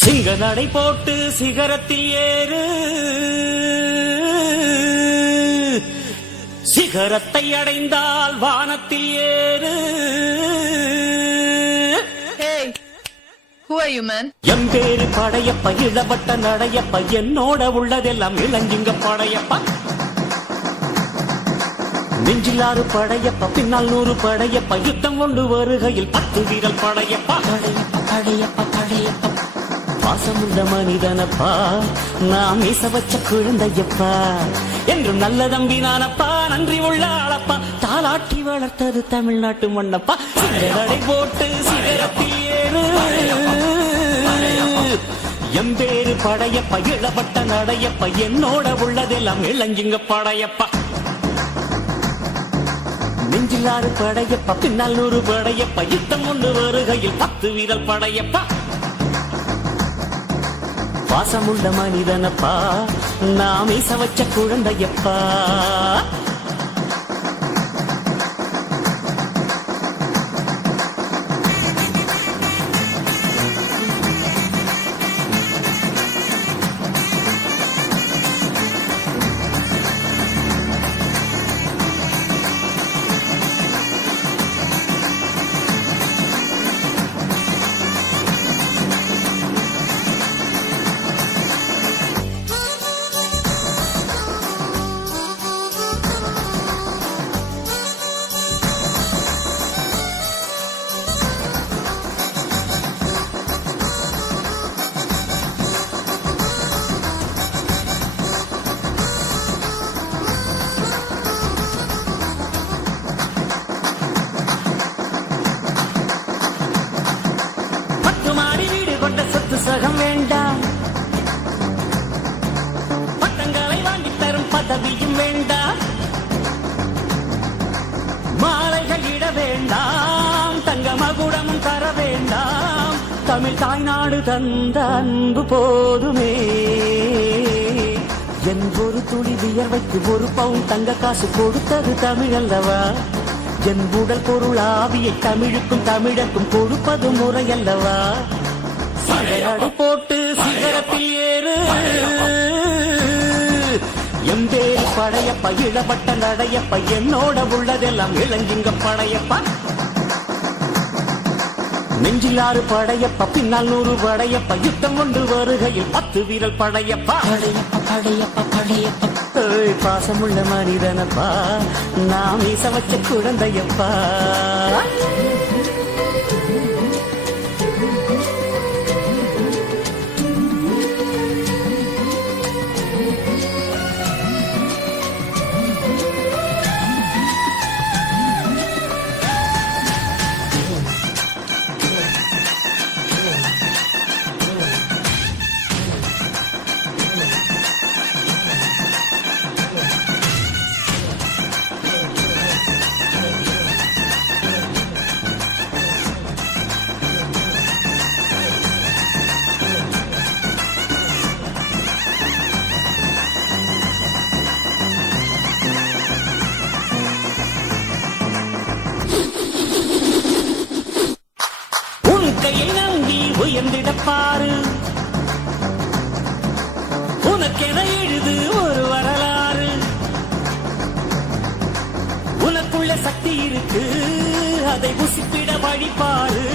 சிங்க நடை போட்டு சிகரத்தில் ஏறு, சிகரத்தை அடைந்தால் வானத்தில் ஏறு. Hey, who are you, man? M பேரு படையப்ப, இளவட்ட நடையப்ப, என்னோட உள்ளதெல்லாம் இளஞ்சிங்க படையப்பா. நெஞ்சிலாறு படையப்பா, பின்னால் 100 படையப்பா, யுத்தம் கொண்டு வருகையில் 10 வீரல் படையப்பா. படையப்பா படையப்பா படையப்பா, பாசமுள்ள மனிதனப்பா, நாம் மீச வச்ச குழந்தையப்பா, என்றும் நல்ல தம்பி நானப்பா, நன்றி உள்ள ஆளப்பா, தாலாட்டி வளர்த்தது தமிழ்நாட்டு மண்ணப்பா. சிங்கடை போட்டு சிகரத்தில் ஏறு, எம்பேரு படையப்பா, இளவட்ட நடையப்பா, என்னோட உள்ளதெல்லாம் இளஞ்சிங்க படையப்பா. நெஞ்சிலாறு படையப்பா, பின்னால் 100 படையப்பா, யுத்தம் கொண்டு வருகையில் 10 வீரல் படையப்பா. பாசமுள்ள மனிதனப்பா, நாம் மீச வச்ச குழந்தையப்பா. சகம் வேண்டாம், பட்டங்களை வாங்கி தரும் பதவியும் வேண்டாம், மாலைகள் இட வேண்டாம், தங்க மகுடமும் தர வேண்டாம், தமிழ் தாய்நாடு தந்த அன்பு போதுமே. என் ஒரு துளி வியர்வைக்கு 1 பவுன் தங்க காசு கொடுத்தது தமிழ் அல்லவா. என் உடல் பொருள் ஆவியை தமிழுக்கும் தமிழக்கும் கொடுப்பது முறை அல்லவா. சிகரடை போட்டு சிகரத்தில் ஏறு, எம்பேரு படையப்பா, இளவட்ட நடையப்பா, என்னோட உள்ளதெல்லாம் இளஞ்சிங்க படையப்பா. நெஞ்சிலாறு படையப்பா, பின்னால் 100 படையப்பா, யுத்தம் கொண்டு வருகையில் 10 வீரல் படையப்பா. படையப்பா படையப்பா படையப்பா, பாசமுள்ள மனிதனப்பா, நாம் மீச வச்ச குழந்தையப்பா. கையை நம்பி உயர்ந்திடப்பாரு, உனக்கென எழுது ஒரு வரலாறு, உனக்குள்ள சக்தி இருக்கு, அதை புசிப்பிட வழிபாரு,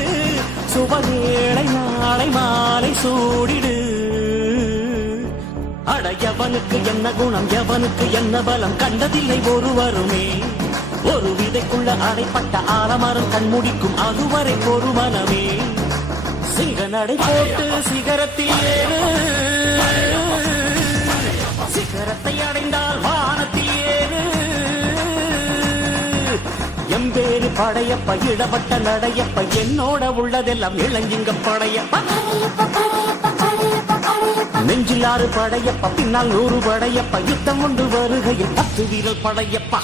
சுபவேளை நாளை மாலை சூடிடு. அட எவனுக்கு என்ன குணம், எவனுக்கு என்ன பலம், கண்டதில்லை ஒருவருமே. ஒரு விதைக்குள்ள அடைப்பட்ட ஆலமரம் கண்முடிக்கும், அதுவரை ஒரு மனமே. சிங்க நடை போட்டு சிகரத்தில் ஏறு, சிகரத்தை அடைந்தால் வானத்தில் ஏறு. எம்பேரு படையப்பா, இளவட்ட நடையப்பா, என்னோட உள்ளதெல்லாம் இளஞ்சிங்க படையப்பா. நெஞ்சிலாறு படையப்பா, பின்னால் 100 படையப்பா, யுத்தம் கொண்டு வருகையில் 10 வீரல் படையப்பா.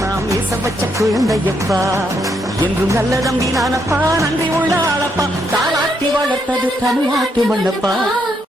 நாம் மீச வச்ச குழந்தையப்பா, என்றும் நல்ல தம்பி நானப்பா, நன்றி உள்ள ஆளப்பா, தாலாட்டி வளர்த்தது தமிழ்நாட்டு மண்ணப்பா.